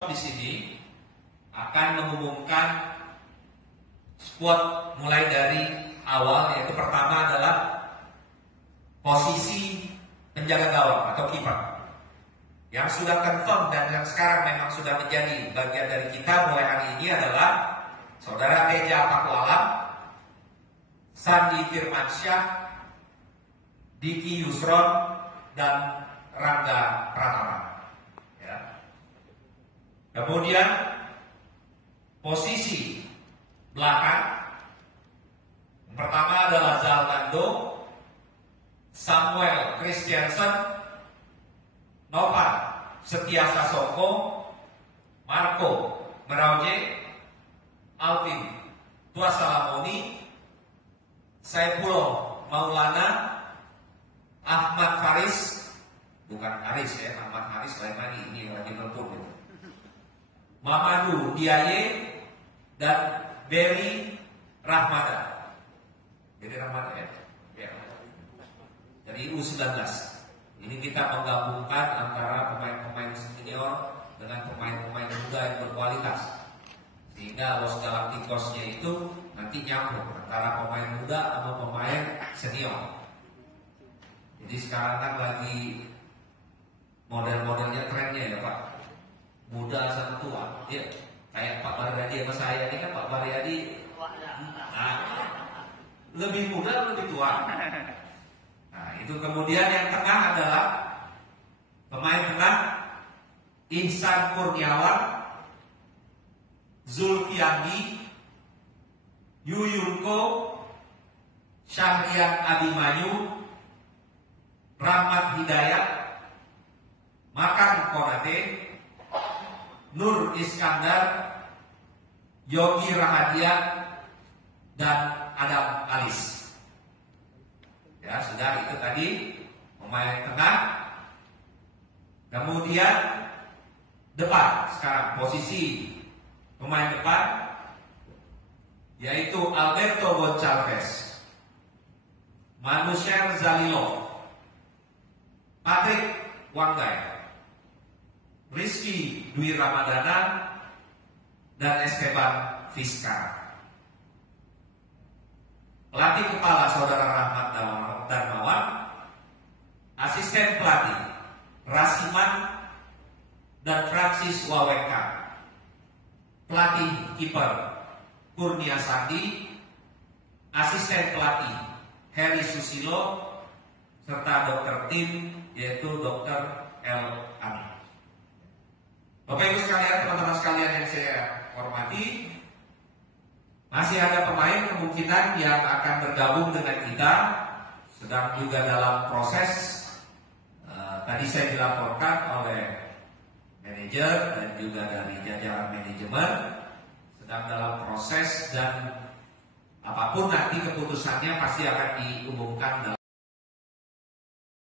Di sini akan mengumumkan squad mulai dari awal, yaitu pertama adalah posisi penjaga gawang atau kiper yang sudah confirm dan yang sekarang memang sudah menjadi bagian dari kita mulai hari ini adalah Saudara Teja Pakualam, Sandi Firmansyah, Diki Yusron, dan Rangga Pratama. Kemudian posisi belakang pertama adalah Zaltando, Samuel Christiansen, Novan Setiasa Soko, Marco Merauje, Alvin Tuasalamoni, Saifullah Maulana, Ahmad Faris, bukan Haris ya, Ahmad Faris lain lagi, ini lagi melempur gitu. Mamadou Diaye dan Berry Rahmada. Berry Rahmada ya. Dari U19. Ini kita menggabungkan antara pemain-pemain senior dengan pemain-pemain muda yang berkualitas. Sehingga Los Galacticosnya itu nanti nyambung antara pemain muda sama pemain senior. Jadi sekarang kan lagi model-modelnya trennya ya Pak. Muda sama tua, ya kayak Pak Baryadi sama saya ini kan Pak Baryadi lebih muda lebih tua. Nah itu kemudian yang tengah adalah pemain tengah Ihsan Kurniawan, Zulfiandi, Yuyunko, Syahrian Abimanyu, Rahmat Hidayat, Makan Konate, Nur Iskandar, Yogi Rahadian, dan Adam Alis. Ya sudah, itu tadi pemain tengah. Kemudian depan, sekarang posisi pemain depan yaitu Alberto Goncalves, Manusher Zalilov, Patrick Wanggai, Rizky Dwi Ramadana, dan Esteban Vizcar. Pelatih kepala Saudara Rahmat Darmawan, asisten pelatih Rasiman dan Francis Waweka, pelatih kiper Kurnia Sandi, asisten pelatih Heri Susilo, serta dokter tim yaitu Dr. L. Ani. Bapak Ibu sekalian, teman-teman sekalian yang saya hormati, masih ada pemain kemungkinan yang akan bergabung dengan kita, sedang juga dalam proses. Tadi saya dilaporkan oleh manajer dan juga dari jajaran manajemen, sedang dalam proses dan apapun nanti keputusannya pasti akan diumumkan dalam